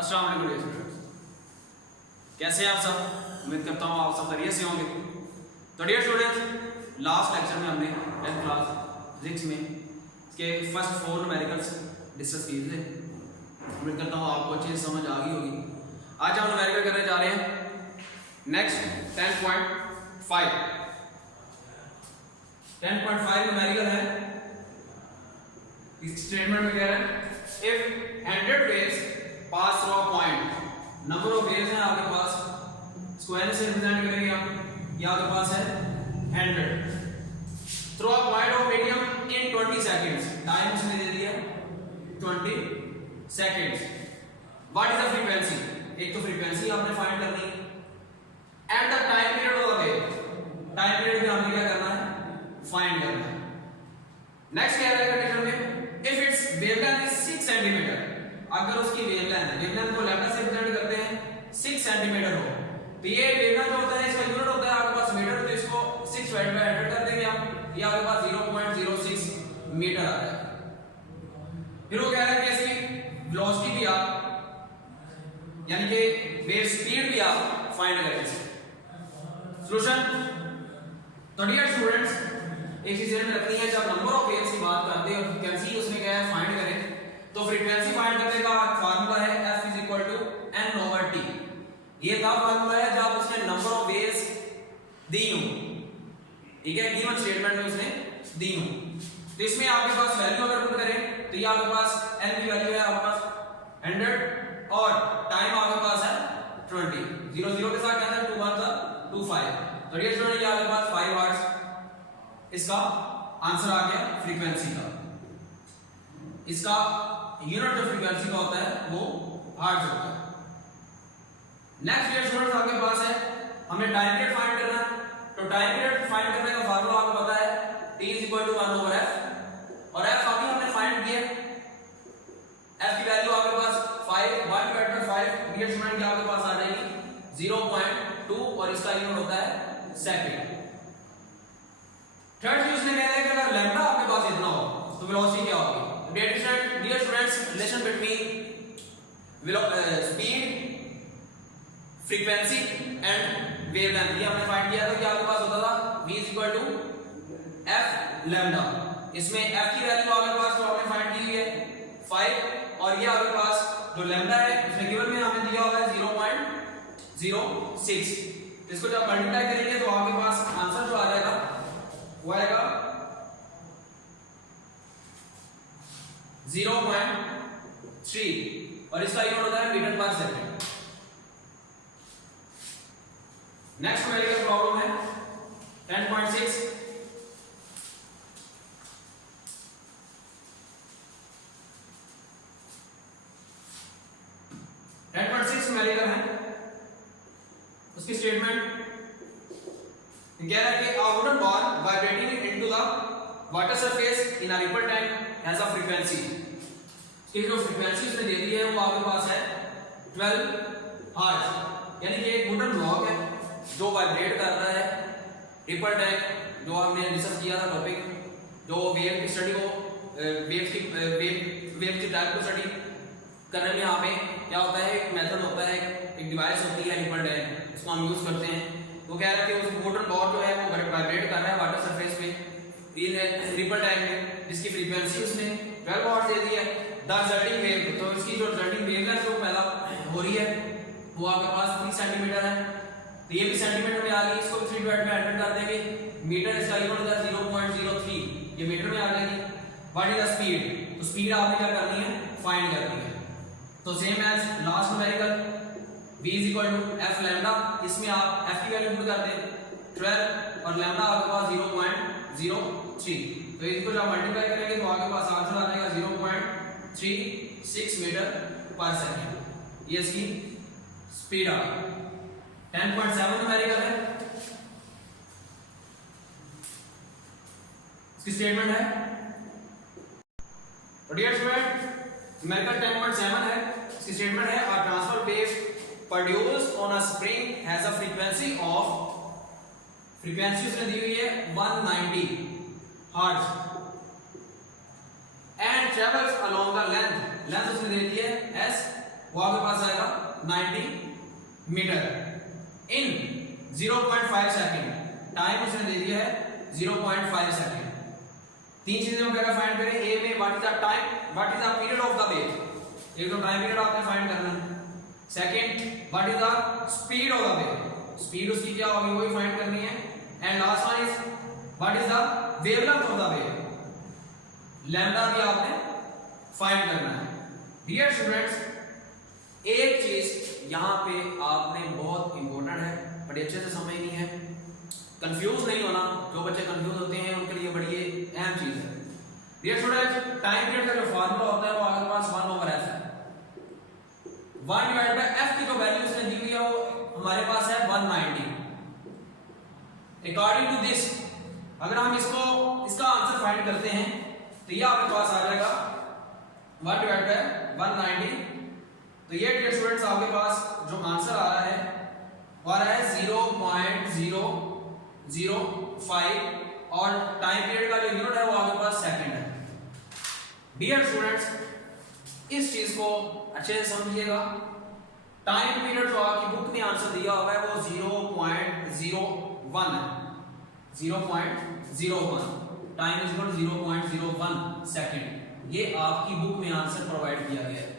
अस्सलाम वालेकुम dear students, कैसे हैं आप सब। उम्मीद करता हूँ आप सब खैरियत से होंगे। तो डियर स्टूडेंट्स, लास्ट लेक्चर में हमने 10th क्लास फिजिक्स में इसके फर्स्ट 4 न्यूमेरिकल्स डिस्कस किए थे। उम्मीद करता हूँ आपको अच्छे से समझ आ गई होगी। आज हम न्यूमेरिकल करने जा रहे हैं नेक्स्ट 10.5 न्यूमेरिकल है। इस स्टेटमेंट में कह रहे हैं if 100 waves pass through a point, number of waves हैं आपके पास, स्क्वायर से रिप्रेजेंट करेंगे हम, ये आपके पास है 100 through a point of medium in 20 seconds. Time उसने दे दिया 20 seconds. What is the frequency, एक तो फ्रीक्वेंसी आपने फाइंड करनी है and the time period of the wave, time period भी हमने क्या करना है, फाइंड करना है। नेक्स्ट क्या है कंडीशन में, if it's wavelength is 6 centimetre, अगर उसकी वेवलेंथ को लैम्डा से रिप्रेजेंट करते हैं 6 सेंटीमीटर हो, तो ये वेवलेंथ होता है, इसका यूनिट होता है आपके पास मीटर, तो इसको 6 डिवाइड बाय 100 कर देंगे हम, ये आपके पास 0.06 मीटर आ जाएगा। फिर वो कह रहा है कि इसकी वेलोसिटी भी आप, यानी कि वेव स्पीड भी आप फाइंड करें। सॉल्यूशन, तो डियर स्टूडेंट्स, एक चीज ध्यान में रखनी है, जब नंबर ऑफ वेव्स की बात करते हैं और फ्रीक्वेंसी उसमें क्या है फाइंड करें, तो फ्रीक्वेंसी फाइंड करने का फार्मूला है F = n/t। ये तब फार्मूला है जब उसने नंबर ऑफ वेव्स दी हो, ठीक है, गिवन स्टेटमेंट में उसने दी हो। तो इसमें आपके पास वैल्यू अगर पुट करें तो ये आपके पास n की वैल्यू है आपके पास 100 और टाइम आपके पास है 20, 0 0 के साथ क्या था 2 1 था 2 5, तो ये स्टूडेंट ये आपके पास 5 हर्ट्ज इसका आंसर आ गया फ्रीक्वेंसी का। इसका यूनिट जो फ्रीक्वेंसी का होता है वो हर्ट्ज होता है। नेक्स्ट ये स्टूडेंट्स आपके पास है, हमें टाइम पीरियड फाइंड करना है, तो टाइम पीरियड फाइंड करने का फार्मूला आपको पता है T = 1/f, और f अभी हमने फाइंड किया, f की वैल्यू आपके पास 5, 1 / 5 डियर स्टूडेंट की आपके पास आ जाएगी 0.2 और इसका यूनिट होता है सेकंड। थर्ड चीज ने कहा है कि अगर लैम्डा आपके पास इतना हो तो वेलोसिटी क्या होगी। Dear students, relation between speed, frequency and wavelength ये हमने फाइंड किया था कि आपके पास होता था v = f लैम्डा। इसमें f की वैल्यू आपके पास जो हमने फाइंड की है 5, और ये आपके पास जो लैम्डा है उसमें गिवन में हमें दिया हुआ है 0.06। इसको जब मल्टीप्लाई करेंगे तो आपके पास आंसर जो आ जाएगा वो आएगा 0.3 और इसका यूनिट होता है मीटर पर सेकंड। नेक्स्ट न्यूमेरिकल प्रॉब्लम है 10.6। न्यूमेरिकल है, उसकी स्टेटमेंट कह रहा है कि a wooden ball vibrating into the water surface in a ripple tank has a frequency। इसकी जो फ्रीक्वेंसी उसने दे दी है वो आपके पास है 12 हर्ट्ज, यानी कि एक वुडन ब्लॉक है जो वाइब्रेट कर रहा है रिपल टैंक, जो हमने डिस्कस किया था टॉपिक, जो वेव की स्टडी को वेव की टाइप को स्टडी करने में यहाँ पे क्या होता है, एक मेथड होता है, एक डिवाइस होती है रिपल टैंक, उसको हम यूज करते हैं। वो कह रहा है कि उस वुडन बॉल जो है वो वाइब्रेट कर रहा है वाटर सरफेस पे, रिपल टैंक में, जिसकी फ्रीक्वेंसी उसने 12 हर्ट्ज दे दी है। द रिजल्टिंग वेव, तो इसकी जो रिजल्टिंग वेव है जो पैदा हो रही है वो आपके पास 3 सेंटीमीटर है, तो ये भी सेंटीमीटर में आ गई, इसको 3 डिवाइड बाय 100 कर देंगे, मीटर इसका यूनिट होता है 0.03, ये मीटर में आ जाएगी। व्हाट इज द स्पीड, तो स्पीड आपने क्या करनी है, फाइंड करनी है। तो same as last numerical v = f lambda, इसमें आप f की वैल्यू पुट कर दें 12 और लैम्डा आपके पास 0.03, तो इसको जब मल्टीप्लाई करेंगे तो आपके पास आंसर आ जाएगा 0.36 मीटर पर सेकंड। ये इसकी स्पीड आ गई। 10.7 न्यूमेरिकल है, इसकी स्टेटमेंट है, तो डियर स्टूडेंट न्यूमेरिकल 10.7 है, इसकी स्टेटमेंट है a transfer wave produced on a spring has a frequency of, frequency उसने दी हुई है 190 hertz and travels along the length उसने दे दी है s वो आपके पास आएगा 90 मीटर इन 0.5 सेकंड। टाइम उसने दे दिया है 0.5 सेकंड। तीन चीजें हम क्या फाइंड करें, ए में what is the time, what is the period of the wave, एक तो टाइम पीरियड आपने फाइंड करना है। Second what is the speed of the wave, speed उसकी क्या होगी वही फाइंड करनी है। And last one is what is the wavelength of the wave, lambda भी आपने फाइंड करना है। डियर स्टूडेंट्स, एक चीज यहां पे आपने बहुत इंपॉर्टेंट है, बड़ी अच्छे से समझनी है, कंफ्यूज नहीं होना। जो बच्चे कंफ्यूज होते हैं उनके लिए बड़ी अहम चीज है। डियर स्टूडेंट्स, टाइम पीरियड का जो फार्मूला होता है वो आपके पास 1/f है। 1/f की जो वैल्यू उसने दी हुई है वो हमारे पास है 190। अकॉर्डिंग टू दिस अगर हम इसका आंसर फाइंड करते हैं तो ये आपके पास आ जाएगा 1/190। तो ये डियर स्टूडेंट्स आपके पास जो आंसर आ रहा है वो आ रहा है 0.005 और टाइम पीरियड का जो यूनिट है वो आपके पास सेकंड है। डियर स्टूडेंट्स, इस चीज को अच्छे से समझिएगा। टाइम पीरियड जो आपकी बुक में आंसर दिया हुआ है वो 0.01 है, 0.01 टाइम इज इक्वल 0.01 सेकंड। ये आपकी बुक में आंसर प्रोवाइड किया गया है।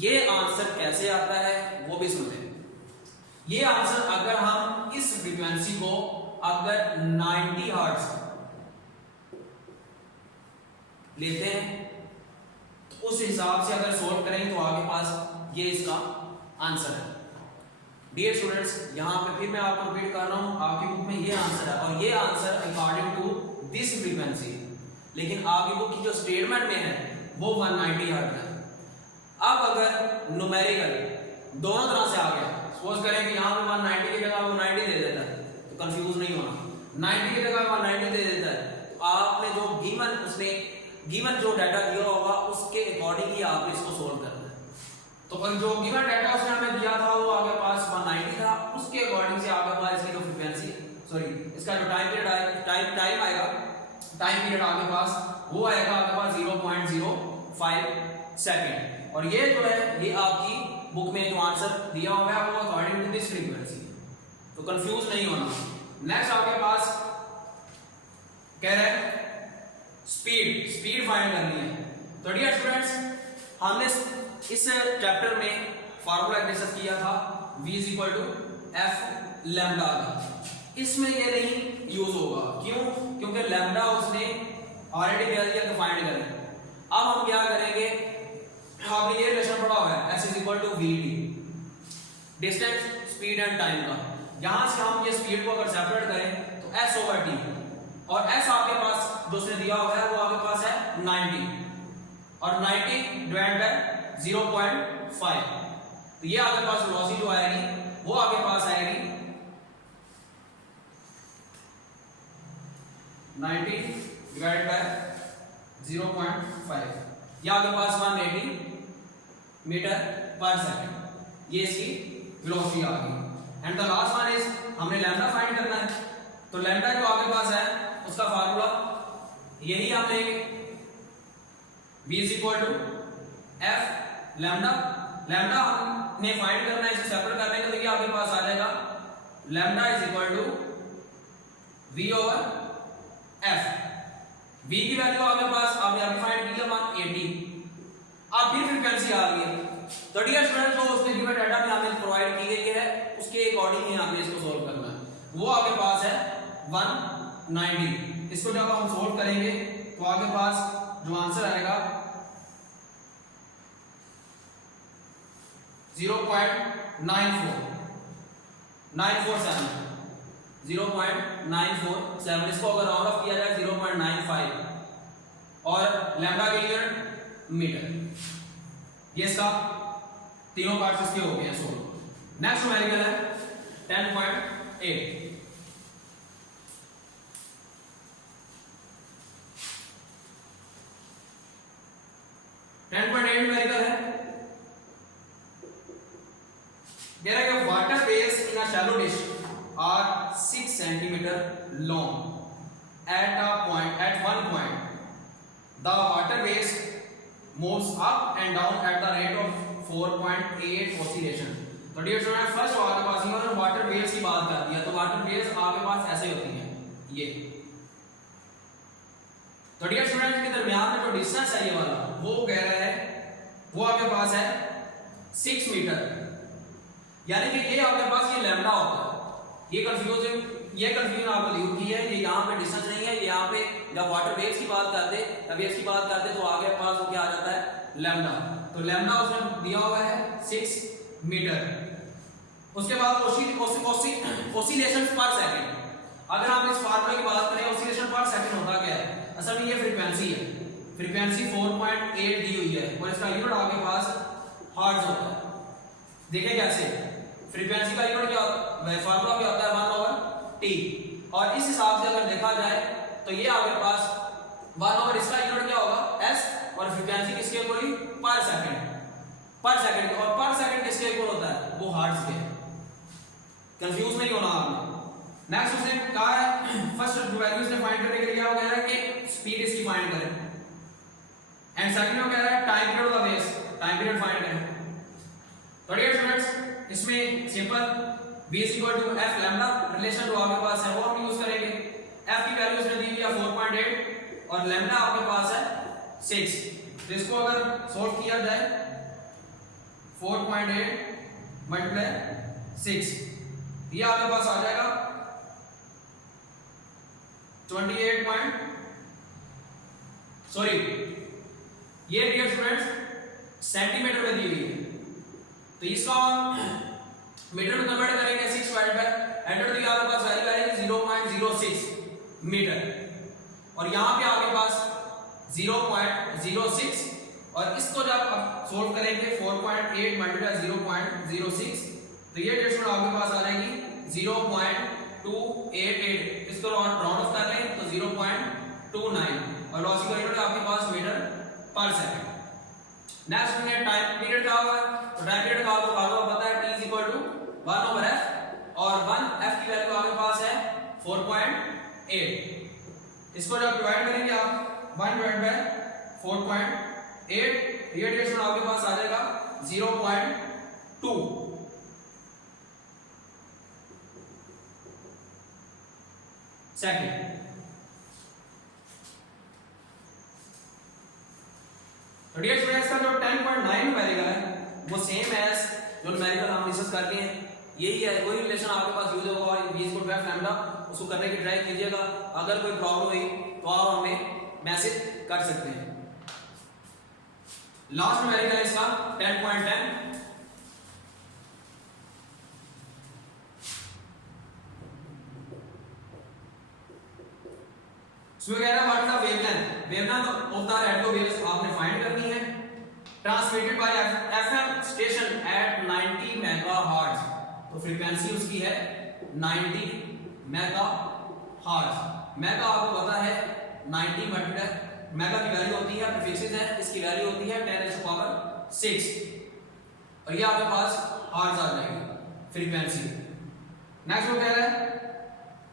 ये आंसर कैसे आता है वो भी सुन लें। ये आंसर अगर हम इस फ्रीक्वेंसी को अगर 90 हर्ट्ज लेते हैं तो उस हिसाब से अगर सोल्व करेंगे तो आपके पास ये इसका आंसर है। डियर स्टूडेंट्स, यहां पे फिर मैं आपको रिपीट कर रहा हूं, आपकी बुक में ये आंसर है और ये answer according to this frequency, लेकिन आपकी बुक की जो स्टेटमेंट में है वो 190 हर्ट्ज है। अब अगर न्यूमेरिकल दोनों तरह से आ गया, सपोज करें कि यहां पे 190 की जगह वो 90 दे देता है तो कंफ्यूज नहीं होना, 90 की जगह 190 दे देता है तो आपने जो गिवन जो डाटा दिया होगा उसके अकॉर्डिंग ही आपने इसको सोल्व करना है। तो जो गिवन डाटा उसने हमें दिया था वो आपके पास 190 था, उसके अकॉर्डिंग से आपके पास इसकी जो फ्रीक्वेंसी इसका जो टाइम पीरियड आएगा, टाइम पीरियड आपके पास वो आएगा आपके पास 0.05 सेकंड। और ये जो है ये आपकी बुक में जो आंसर दिया हुआ है वो अकॉर्डिंग टू दिस फ्रीक्वेंसी, तो कंफ्यूज नहीं होना। नेक्स्ट आपके पास कह रहे हैं स्पीड फाइंड करनी है। तो डियर स्टूडेंट्स, हमने इस चैप्टर में फार्मूला डिस्कस किया था v = f लैम्डा का। इसमें ये नहीं यूज होगा, क्यों? क्योंकि लैम्डा उसने ऑलरेडी कह दिया कि फाइंड करें। अब हम क्या करेंगे, आपने ये रिलेशन पढ़ा हुआ है s = vt, distance, speed and time का। यहां से हम ये स्पीड को अगर सेपरेट करें तो s/t, और s आपके पास जो उसने दिया हुआ है वो आपके पास है 90 और 90 डिवाइड बाय 0.5, तो ये आपके पास वेलोसिटी जो आएगी वो आपके पास आएगी 90 डिवाइड बाय 0.5, ये आपके पास 180 मीटर पर सेकंड, ये इसकी वेलोसिटी आ गई। And the last one is हमने लैम्डा फाइंड करना है। तो लैम्डा जो आपके पास है उसका फार्मूला यही हम लेंगे, v = f लैम्डा। लैम्डा हमने फाइंड करना है, इसे सेपरेट करने के लिए आपके पास आ जाएगा लैम्डा = v/f। v की वैल्यू आपके पास आपने अभी फाइंड की है 180। अब फिर फ्रीक्वेंसी आ गई है, तो डियर स्टूडेंट्स जो उसने गिवन डाटा में हमें प्रोवाइड की गई है उसके अकॉर्डिंग ही हमें इसको सोल्व करना है। वो आपके पास है 190। इसको जब हम सोल्व करेंगे तो आपके पास जो आंसर आएगा 0.947, इसको अगर राउंड ऑफ किया जाए 0.95 और लैम्डा के यूनिट मीटर। ये इसका तीनों पार्ट्स इसके हो गए हैं सोल्व। नेक्स्ट न्यूमेरिकल है 10.8। न्यूमेरिकल है, there are water vase in a shallow dish are 6 centimeter long at one point the water vase moves up and down at the rate of 4.8 oscillation. तो dear student first आपके पास ये water waves की बात कर दी है, तो water waves आपके पास ऐसे होती हैं ये। तो डियर स्टूडेंट के दरमियान में जो डिस्टेंस है ये वाला वो कह रहा है वो आपके पास है 6 मीटर, यानी कि ये आपके पास ये लैम्डा होता है। ये कंफ्यूजन आपको दूर की है, ये यहाँ पे डिस्टेंस नहीं है, ये यहाँ पे जब वाटर वेव्स की बात करते तो आगे पास वो क्या आ जाता है लैम्डा। तो लैम्डा उसने दिया हुआ है 6 मीटर। उसके बाद ऑसिलेशन पर सेकंड। अगर हम इस फार्मूले की बात करें ऑसिलेशन पर सेकंड होता क्या है, असल में ये फ्रीक्वेंसी है, फ्रीक्वेंसी 4.8 दी हुई है और इसका यूनिट आपके पास हर्ट्ज होता है। देखें कैसे, फ्रीक्वेंसी का यूनिट क्या फार्मूला क्या होता है 1/t, और इस हिसाब से अगर देखा जाए तो ये आपके पास 1/, इसका यूनिट क्या होगा s, और फ्रीक्वेंसी किसके इक्वल हुई पर सेकंड, और पर सेकंड किसके इक्वल होता है वो हर्ट्ज के। कंफ्यूज नहीं होना आपने। नेक्स्ट उसने कहा है फर्स्ट वैल्यू उसने फाइंड करने के लिए क्या हो गया है कि स्पीड इसकी फाइंड करें, एंड सेकंड में कह रहा है time period of the waves, time period find करें। तो डियर स्टूडेंट्स इसमें simple v f lambda relation जो आपके पास है वो हम यूज करेंगे। f की वैल्यू इसने दी हुई है 4.8 और लैम्डा आपके पास है 6। तो इसको अगर सॉल्व किया जाए 4.8 मल्टीप्लाई 6, ये आपके पास आ जाएगा 28 सॉरी ये डियर स्टूडेंट्स सेंटीमीटर में दी हुई है, तो इसका मीटर में कन्वर्ट करेंगे 6 डिवाइड बाय एंटर दिया आपके पास वैल्यू आएगी 0.06 मीटर, और यहाँ पे आपके पास 0.06, और इसको जब आप सोल्व करेंगे 4.8 मल्टीप्लाई 0.06, तो ये डियर स्टूडेंट आपके पास आ जाएगी 0.288, इसको राउंड ऑफ कर लें तो 0.29, और लॉसी का यूनिट आपके पास मीटर पर सेकंड। नेक्स्ट में टाइम पीरियड का होगा, तो टाइम पीरियड का आपको फार्मूला पता है t 1/f, और 1 f की वैल्यू आपके पास है 4.8। इसको जब डिवाइड करेंगे आप 1 डिवाइड बाय 4.8, ये डिवीजन आपके पास आ जाएगा 0.2 सेकंड। तो डियर स्टूडेंट्स का जो 10.9 न्यूमेरिकल है वो सेम एज जो न्यूमेरिकल हम डिस्कस करते हैं, यही है, वही रिलेशन आपके पास यूज होगा v = f लैम्डा। उसको करने की ट्राई कीजिएगा, अगर कोई प्रॉब्लम हुई तो आप हमें मैसेज कर सकते हैं। लास्ट न्यूमेरिकल है इसका 10.10। इसमें कह रहा है what is the wavelength of the radio waves आपने फाइंड करनी है, transmitted by FM station at 90 megahertz. तो फ्रीक्वेंसी उसकी है 90 मेगाहर्ट्ज। मेगा आपको पता है 90 मल्टीप्लाई मेगा की वैल्यू होती है, प्रीफिक्सेस है, इसकी वैल्यू होती है 10⁻⁶, और ये आपके पास हर्ट्ज आ जाएगी फ्रीक्वेंसी। नेक्स्ट वो कह रहा है,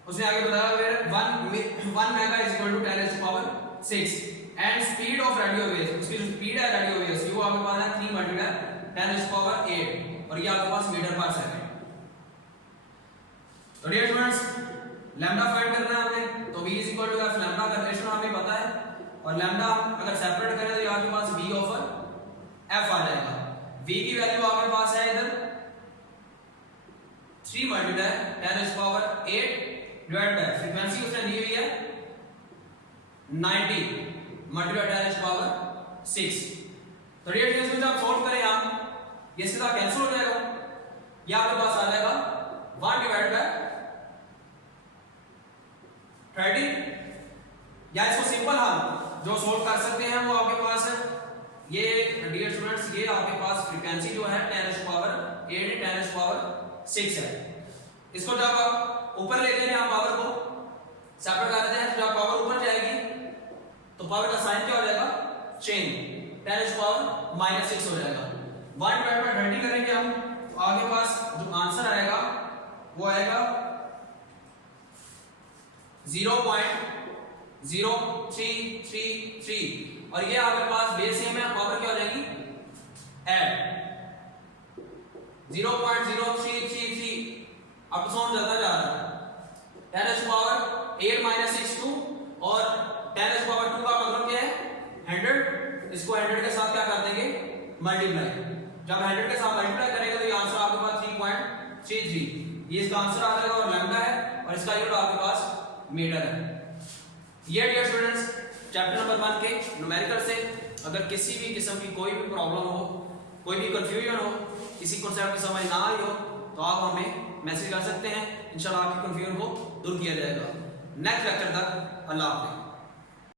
उसने आगे बताया फिर 1 mega is equal to 10⁻⁶, and speed of radio waves, उसकी जो स्पीड है रेडियो वेव्स वो आपके पास है 3 × 10⁸, और ये आपके पास मीटर पर सेकंड। तो डियर स्टूडेंट्स लैम्डा फाइंड करना है हमने, तो v = f लैम्डा का रिलेशन हमें पता है, और लैम्डा अगर सेपरेट करें तो आपके पास v/f आ जाएगा। v की वैल्यू आपके पास है इधर 3 × 10⁸ डिवाइड बाय फ्रीक्वेंसी उसने दी हुई है 90 × 10⁻⁶। तो डियर स्टूडेंट्स आप सॉल्व करें हम, ये सीधा कैंसिल हो जाएगा, ये आपके पास आ जाएगा 1 डिवाइड बाय 30, या इसको सिंपल हम जो सॉल्व कर सकते हैं वो आपके पास है ये डियर स्टूडेंट्स, ये आपके पास फ्रीक्वेंसी जो है 10⁸ 10⁻⁶ है। इसको जब आप ऊपर लेते हैं आप पावर को सेपरेट कर देते हैं, तो जब पावर ऊपर जाएगी तो पावर का साइन क्या हो जाएगा चेंज, 10⁻⁻⁶ हो जाएगा। 1 डिवाइड बाय 20 करेंगे हम, तो आगे पास जो आंसर आएगा वो आएगा 0.0333, और ये आपके पास बेस सेम है, पावर क्या हो जाएगी ऐड, 0.0333 अप टू साउंड जाता जा रहा है। 10 पावर 8 माइनस 6 2 और 10 पावर 2 का मतलब क्या है 100। इसको 100 के साथ क्या कर देंगे मल्टीप्लाई। जब 100 के साथ मल्टीप्लाई करेंगे तो ये आंसर आपके पास 3.33 ये इसका आंसर आ जाएगा और लैम्डा है और इसका यूनिट आपके पास मीटर है। ये डियर स्टूडेंट्स चैप्टर नंबर 1 के न्यूमेरिकल से अगर किसी भी किस्म की कोई भी प्रॉब्लम हो, कोई भी कंफ्यूजन हो, किसी कॉन्सेप्ट की समझ ना आई हो तो आप हमें मैसेज कर सकते हैं। इंशाल्लाह आपकी कंफ्यूजन को दूर किया जाएगा। नेक्स्ट लेक्चर तक अल्लाह हाफ़िज़।